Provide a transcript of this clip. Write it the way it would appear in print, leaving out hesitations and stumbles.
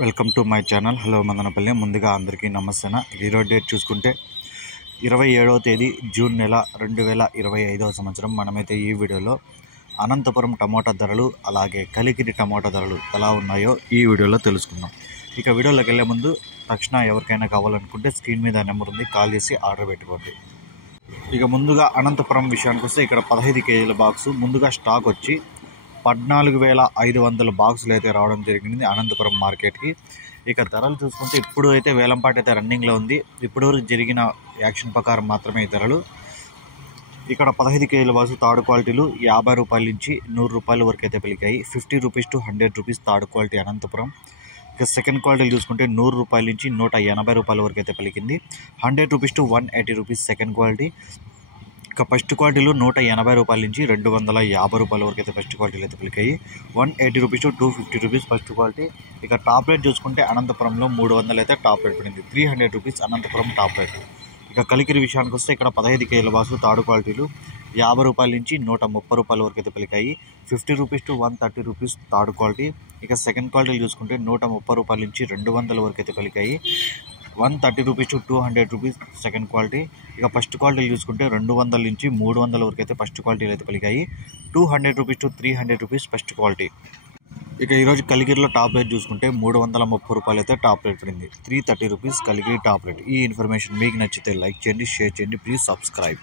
Welcome to my channel. Hello Madanapalle. ముందుగా అందరికీ నమస్తేనా. ఈరోజు డేట్ చూసుకుంటే 27వ తేదీ జూన్ నెల 2025వ సంవత్సరం. మనమైతే ఈ వీడియోలో అనంతపురం టమోటా ధరలు అలాగే కలికిరి టమోటా ధరలు ఎలా ఉన్నాయో ఈ వీడియోలో తెలుసుకుందాం. ఇక వీడియోలోకి వెళ్ళే ముందు తక్షణ ఎవరికైనా కావాలనుకుంటే స్క్రీన్ మీద నెంబర్ ఉంది, కాల్ చేసి ఆర్డర్ పెట్టుకోండి. ఇక ముందుగా అనంతపురం విషయానికి వస్తే ఇక్కడ 15 కేజీల బాక్సు ముందుగా స్టాక్ వచ్చి 14,500 బాక్సులు అయితే రావడం జరిగింది అనంతపురం మార్కెట్కి. ఇక ధరలు చూసుకుంటే ఇప్పుడు అయితే వేలంపాట అయితే రన్నింగ్లో ఉంది. ఇప్పటివరకు జరిగిన యాక్షన్ ప్రకారం మాత్రమే ఈ ధరలు. ఇక్కడ 15 కేజీల బాక్సు థర్డ్ క్వాలిటీలు 50 రూపాయల నుంచి 100 రూపాయల వరకు అయితే పలికాయి. 50 rupees to 100 rupees third quality Anantapuram. ఇక సెకండ్ క్వాలిటీలు చూసుకుంటే 100 రూపాయల నుంచి 180 రూపాయల వరకు అయితే పలికింది. 100 rupees to 180 rupees second quality. ఇక ఫస్ట్ క్వాలిటీలో 180 రూపాయల నుంచి 250 రూపాయల వరకు అయితే ఫస్ట్ క్వాలిటీలు అయితే పలికాయి. 180 rupees to 250 rupees first quality. ఇక టాప్ రేట్ చూసుకుంటే అనంతపురంలో 300 అయితే టాప్ రేట్ పడింది. 300 రూపీస్ అనంతపురం టాప్ రేట్. ఇక కలికిరి విషయానికి వస్తే ఇక్కడ 15 కేజీల బాక్సు థర్డ్ క్వాలిటీలు 50 రూపాయల నుంచి 130 రూపాయల వరకు అయితే పలికాయి. 50 rupees to 130 rupees third quality. ఇక సెకండ్ క్వాలిటీలు చూసుకుంటే 130 రూపాయల నుంచి 200 వరకు అయితే పలికాయి. 130 rupees to 200 rupees second quality. ఇక ఫస్ట్ క్వాలిటీలు చూసుకుంటే 200 నుంచి 300 వరకు అయితే ఫస్ట్ క్వాలిటీలు అయితే పలికాయి. 200 rupees to 300 rupees first quality. ఇక ఈరోజు కలిగిరిలో టాప్ రేట్ చూసుకుంటే 330 రూపాయలు అయితే టాప్ రేట్ పడింది. 330 రూపీస్ కలిగిరి టాప్ రేట్. ఈ ఇన్ఫర్మేషన్ మీకు నచ్చితే లైక్ చేయండి, షేర్ చేయండి, ప్లీజ్ సబ్స్క్రైబ్.